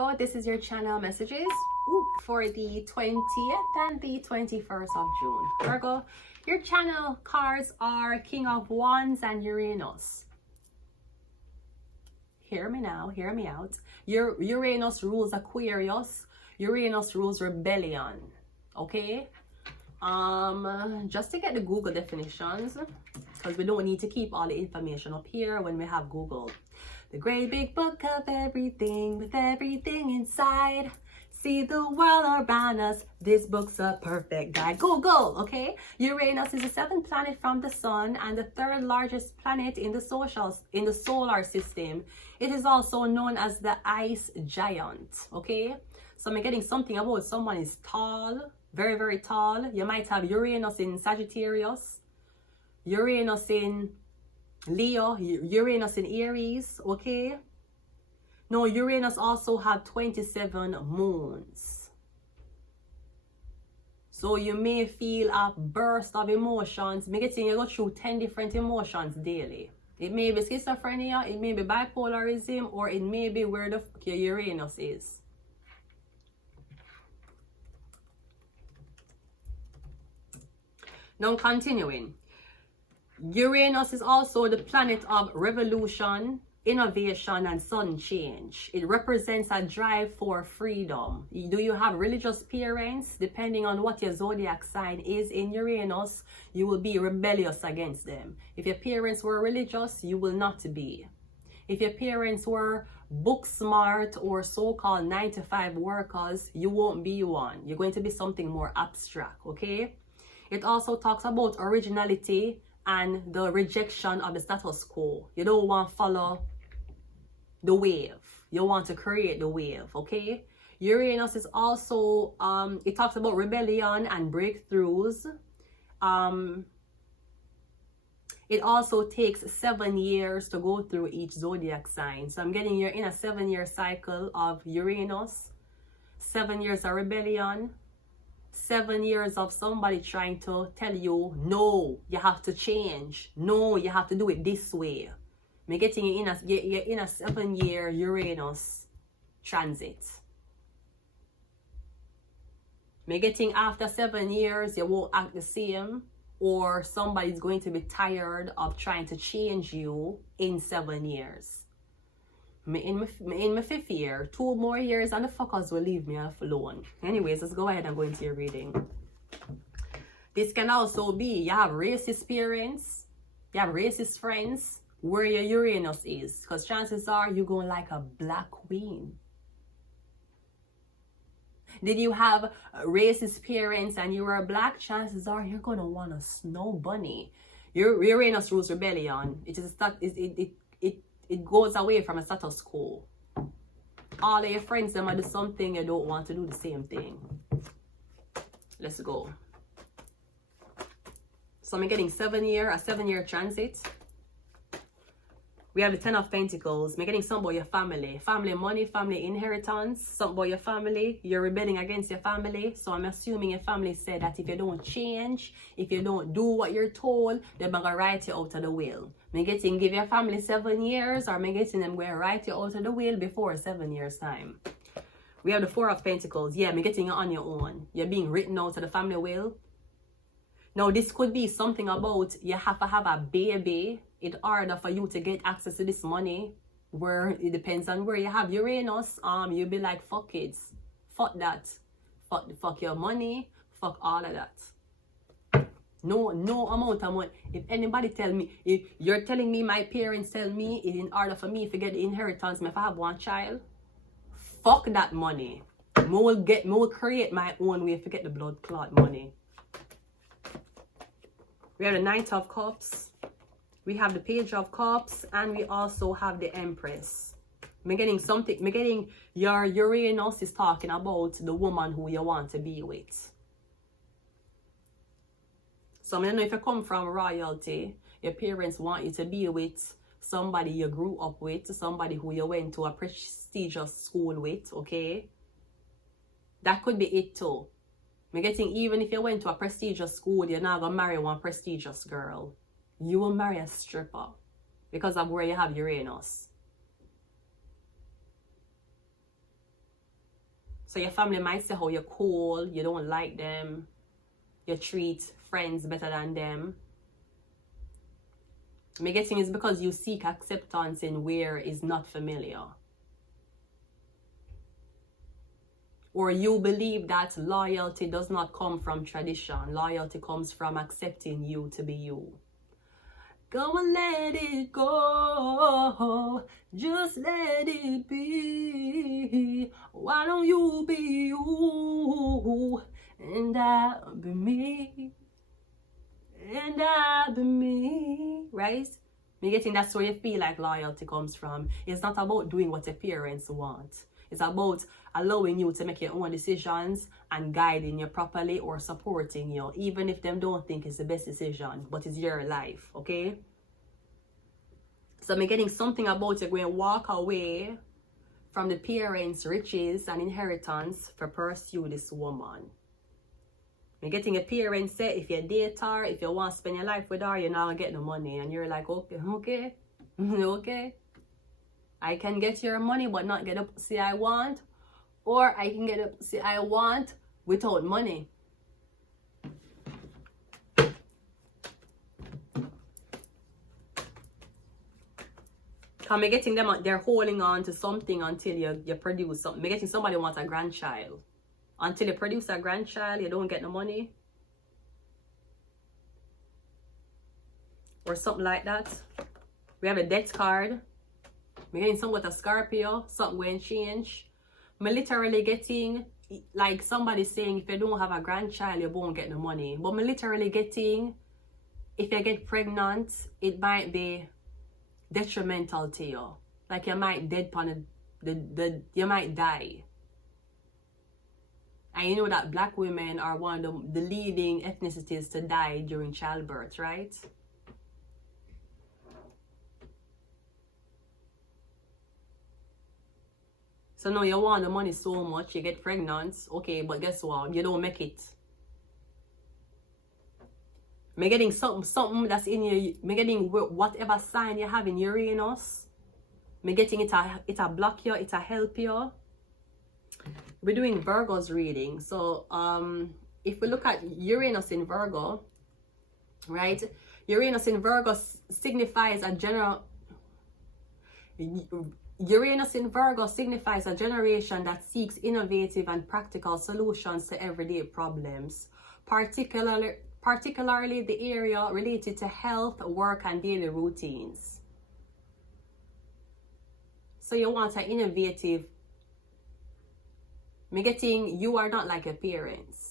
Virgo, this is your channel messages for the 20th and the 21st of June. Virgo, your channel cards are King of Wands and Uranus. Hear me now, hear me out. Your Uranus rules Aquarius. Uranus rules rebellion. Okay? Just to get the Google definitions, because we don't need to keep all the information up here when we have Google. The great big book of everything with everything inside. See the world around us. This book's a perfect guide. Google, okay? Uranus is the seventh planet from the sun and the third largest planet in the solar system. It is also known as the ice giant, okay? So I'm getting something about someone is tall, very, very tall. You might have Uranus in Sagittarius, Uranus in Leo, Uranus in Aries, okay? No, Uranus also have 27 moons. So you may feel a burst of emotions. Me getting you go through 10 different emotions daily. It may be schizophrenia, it may be bipolarism, or it may be where the fuck your Uranus is. Now continuing. Uranus is also the planet of revolution, innovation, and sudden change. It represents a drive for freedom. Do you have religious parents? Depending on what your zodiac sign is in Uranus, you will be rebellious against them. If your parents were religious, you will not be. If your parents were book smart or so-called 9-to-5 workers, you won't be one. You're going to be something more abstract, okay? It also talks about originality and the rejection of the status quo. You don't want to follow the wave. You want to create the wave, okay? Uranus is also, it talks about rebellion and breakthroughs. It also takes 7 years to go through each zodiac sign. So I'm getting you're in a 7-year cycle of Uranus, 7 years of rebellion, 7 years of somebody trying to tell you, no, you have to change. No, you have to do it this way. I'm getting you you're in a 7-year Uranus transit. I'm getting after 7 years, you won't act the same, or somebody's going to be tired of trying to change you in 7 years. In my 5th year, 2 more years and the fuckers will leave me alone. Anyways, let's go ahead and go into your reading. This can also be you have racist parents, you have racist friends, where your Uranus is, because chances are you're going like a black queen. Did you have racist parents and you were black? Chances are you're going to want a snow bunny. Your Uranus rules rebellion. It goes away from a status quo. All of your friends, them do something, you don't want to do the same thing. Let's go. So I'm getting a 7-year transit. We have the 10 of Pentacles. I'm getting something about your family. Family money, family inheritance. Something about your family. You're rebelling against your family. So I'm assuming your family said that if you don't change, if you don't do what you're told, they're going to write you out of the will. I'm getting give your family 7 years, or I'm getting them going to write you out of the will before 7 years time. We have the 4 of Pentacles. Yeah, I'm getting you on your own. You're being written out of the family will. Now, this could be something about you have to have a baby in order for you to get access to this money, where it depends on where you have Uranus. You'll be like, fuck kids, fuck that, fuck your money, fuck all of that. No amount of money. If anybody tell me, if you're telling me, my parents tell me, in order for me to get the inheritance, if I have one child, fuck that money. I will create my own way to get the blood clot money. We have the Knight of Cups. We have the Page of Cups, and we also have the Empress. I'm getting your Uranus is talking about the woman who you want to be with. So I don't know if you come from royalty, your parents want you to be with somebody you grew up with, somebody who you went to a prestigious school with, okay? That could be it too. I'm getting even if you went to a prestigious school, you're not going to marry one prestigious girl. You will marry a stripper because of where you have Uranus. So your family might say how you're cool, you don't like them, you treat friends better than them. Me getting is because you seek acceptance in where is not familiar. Or you believe that loyalty does not come from tradition. Loyalty comes from accepting you to be you. Go and let it go. Just let it be. Why don't you be you? And I'll be me. And I'll be me. Right? Me getting that's where you feel like loyalty comes from. It's not about doing what your parents want. It's about allowing you to make your own decisions and guiding you properly or supporting you, even if them don't think it's the best decision, but it's your life, okay? So I'm getting something about you going to walk away from the parents' riches and inheritance for pursue this woman. I'm getting a parent say if you date her, if you want to spend your life with her, you're not going to get the money. And you're like, okay, okay. I can get your money but not get the pussy I want. Or I can get the pussy I want without money. I'm getting them, they're holding on to something until you produce something. I'm getting somebody wants a grandchild. Until you produce a grandchild, you don't get the money. Or something like that. We have a death card. I'm getting something with a Scorpio, something going to change. I'm literally getting, like somebody saying, if you don't have a grandchild, you won't get the money. But I'm literally getting, if you get pregnant, it might be detrimental to you. Like you might you might die. And you know that black women are one of the leading ethnicities to die during childbirth, right? So now you want the money so much, you get pregnant, okay, but guess what? You don't make it. Me getting something that's in you. Me getting whatever sign you have in Uranus. Me getting it a block you, it a help you. We're doing Virgo's reading. So if we look at Uranus in Virgo, right? Uranus in Virgo signifies a general. Uranus in Virgo signifies a generation that seeks innovative and practical solutions to everyday problems, particularly the area related to health, work, and daily routines. So you want an innovative. Me getting you are not like your parents.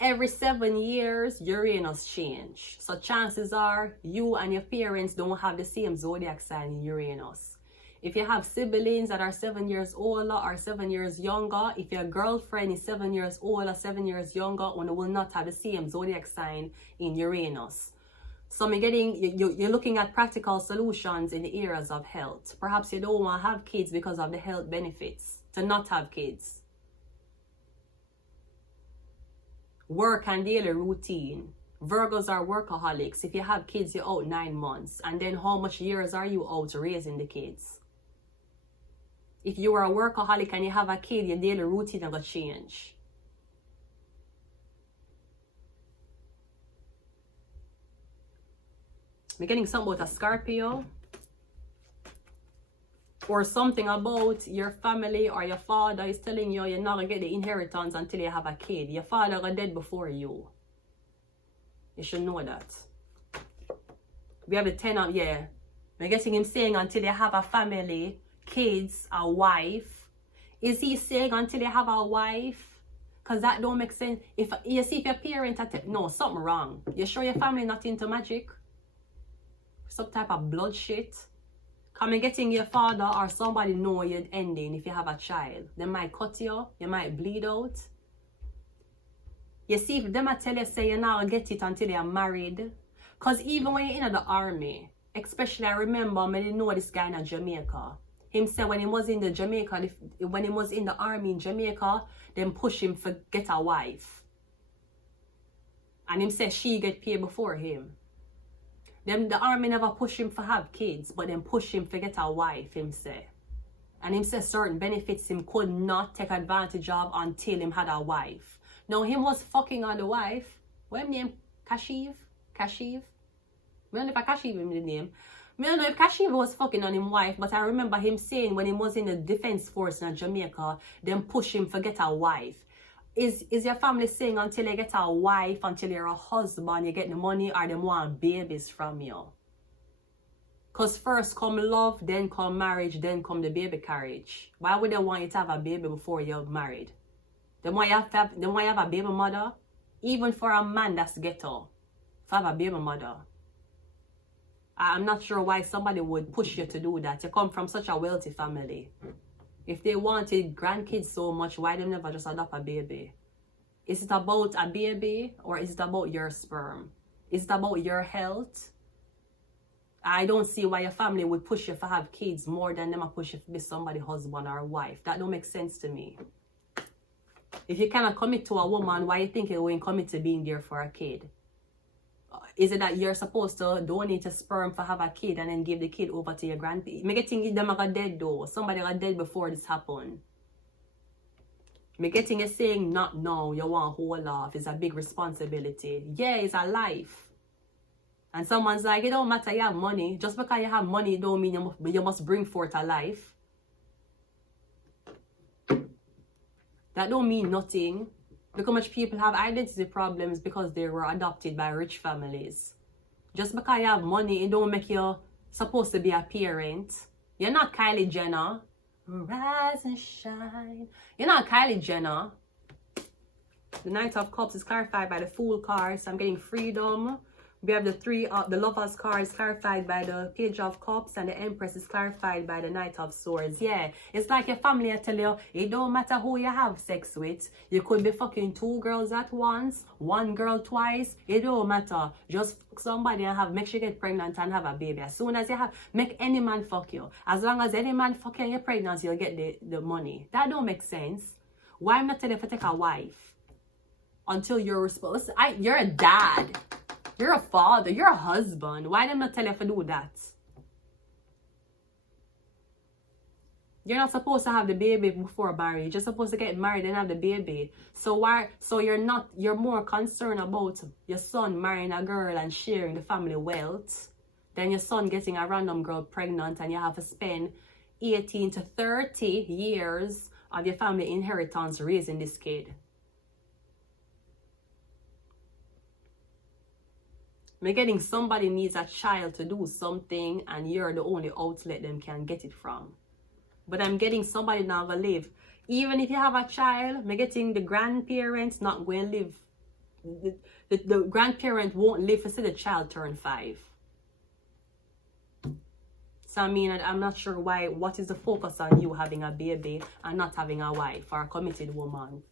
Every 7 years, Uranus change. So chances are you and your parents don't have the same zodiac sign in Uranus. If you have siblings that are 7 years older or 7 years younger, if your girlfriend is 7 years older, 7 years younger, one will not have the same zodiac sign in Uranus. So I'm getting, you're looking at practical solutions in the areas of health. Perhaps you don't want to have kids because of the health benefits to not have kids. Work and daily routine. Virgos are workaholics. If you have kids, you're out 9 months. And then how much years are you out raising the kids? If you are a workaholic and you have a kid, your daily routine is going to change. I'm getting something about a Scorpio. Or something about your family or your father is telling you you're not going to get the inheritance until you have a kid. Your father got dead before you. You should know that. We have the 10 of, yeah. I'm getting him saying until you have a family, kids, a wife. Is he saying until you have a wife? Because that don't make sense. If you see if your parents are, no, something wrong. You sure your family not into magic? Some type of blood shit? Come and getting your father or somebody know you're ending if you have a child. They might cut you. You might bleed out. You see, if them tell you say you're not going to get it until you're married. Because even when you're in the army, especially I remember when you know this guy in Jamaica. Him said when he was in the Jamaica, when he was in the army in Jamaica, then push him for get a wife. And him said she get paid before him. Them the army never push him for have kids, but then push him for get a wife, him say. And him says certain benefits him could not take advantage of until him had a wife. Now him was fucking on the wife. What him name? Kashiv? Kashiv? I don't know if Kashiv him the name. I don't know if Kashiv was fucking on him wife, but I remember him saying when he was in the defense force in Jamaica, them push him for get a wife. Is your family saying until you get a wife, until you're a husband, you get the money, or them want babies from you? Because first come love, then come marriage, then come the baby carriage. Why would they want you to have a baby before you're married? Then why you have a baby mother? Even for a man that's ghetto, to have a baby mother. I'm not sure why somebody would push you to do that. You come from such a wealthy family. If they wanted grandkids so much, why they never just adopt a baby? Is it about a baby or is it about your sperm? Is it about your health? I don't see why your family would push you to have kids more than them push you to be somebody's husband or wife. That don't make sense to me. If you cannot commit to a woman, why you think you're going to commit to being there for a kid? Is it that you're supposed to donate a sperm for have a kid and then give the kid over to your grandparents? Me getting them got dead though. Somebody got dead before this happened. Me getting you saying not now, you want to hold off. It's a big responsibility. Yeah, it's a life. And someone's like, it don't matter you have money. Just because you have money don't mean you must bring forth a life. That don't mean nothing. Look how much people have identity problems because they were adopted by rich families. Just because you have money, it don't make you supposed to be a parent. You're not Kylie Jenner. Rise and shine. You're not Kylie Jenner. The Knight of Cups is clarified by the Fool card. So I'm getting freedom. We have the Lovers card is clarified by the Page of Cups, and the Empress is clarified by the Knight of Swords. Yeah, it's like your family, I tell you, it don't matter who you have sex with. You could be fucking 2 girls at once, 1 girl twice. It don't matter. Just fuck somebody and make sure you get pregnant and have a baby. As soon as you have, make any man fuck you. As long as any man fuck you and you're pregnant, you'll get the money. That don't make sense. Why am I not telling you to take a wife? Until you're responsible. You're a dad. You're a father. You're a husband. Why did I not tell you to do that? You're not supposed to have the baby before marriage. You're supposed to get married and have the baby. So you're more concerned about your son marrying a girl and sharing the family wealth than your son getting a random girl pregnant and you have to spend 18 to 30 years of your family inheritance raising this kid. I'm getting somebody needs a child to do something and you're the only outlet them can get it from. But I'm getting somebody now to live. Even if you have a child, I'm getting the grandparents not going to live. The grandparent won't live to see the child turn 5. So I mean, I'm not sure what is the focus on you having a baby and not having a wife or a committed woman.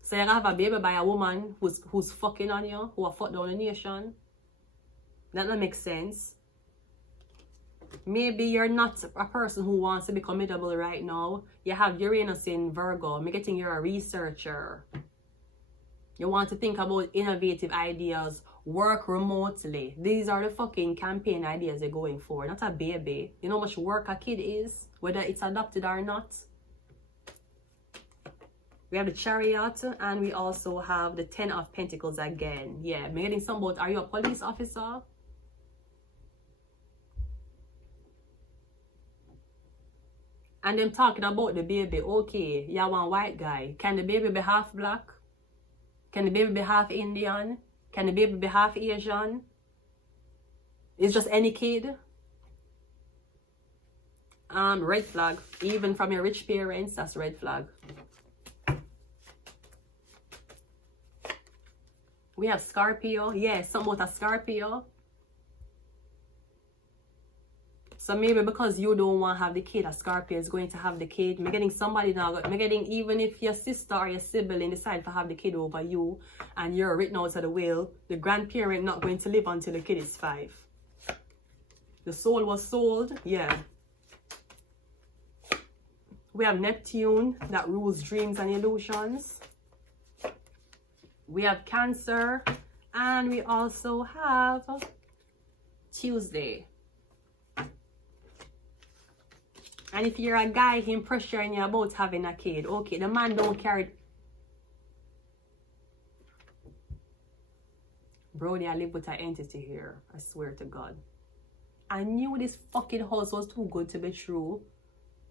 So you have a baby by a woman who's fucking on you, who will fuck down the nation. That don't make sense. Maybe you're not a person who wants to be committable right now. You have Uranus in Virgo. I'm getting you're a researcher. You want to think about innovative ideas, work remotely. These are the fucking campaign ideas you're going for, not a baby. You know how much work a kid is, whether it's adopted or not. We have the Chariot, and we also have the 10 of Pentacles again. Yeah, I'm getting some about, are you a police officer? And them talking about the baby. Okay, you want white guy. Can the baby be half black? Can the baby be half Indian? Can the baby be half Asian? It's just any kid. Red flag. Even from your rich parents, that's red flag. We have Scorpio. Yeah, something about a Scorpio. So maybe because you don't want to have the kid, a Scorpio is going to have the kid. I'm getting somebody now. I'm getting even if your sister or your sibling decide to have the kid over you and you're written out of the will, the grandparent not going to live until the kid is 5. The soul was sold. Yeah. We have Neptune that rules dreams and illusions. We have Cancer. And we also have Tuesday. And if you're a guy, him pressuring you about having a kid. Okay, the man don't carry. Brody, I live with an entity here. I swear to God. I knew this fucking house was too good to be true.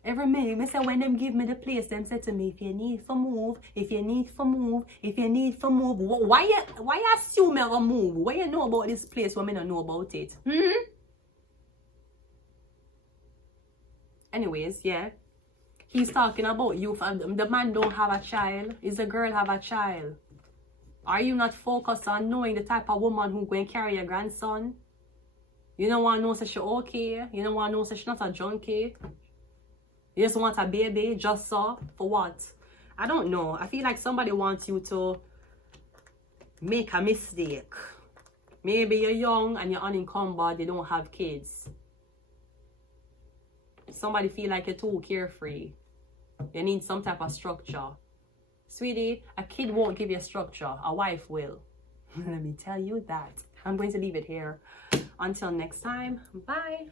Every minute, me say when them give me the place, them say to me, if you need for move, if you need for move, if you need for move. Why you assume me gonna move? What you know about this place when me don't know about it? Anyways, yeah. He's talking about you. The man don't have a child. Is the girl have a child? Are you not focused on knowing the type of woman who going to carry your grandson? You don't want to know that she's okay. You don't want to know that she's not a junkie. You just want a baby just so. For what? I don't know. I feel like somebody wants you to make a mistake. Maybe you're young and you're unencumbered. You don't have kids. Somebody feel like you're too carefree. You need some type of structure. Sweetie, a kid won't give you structure. A wife will. Let me tell you that. I'm going to leave it here. Until next time. Bye.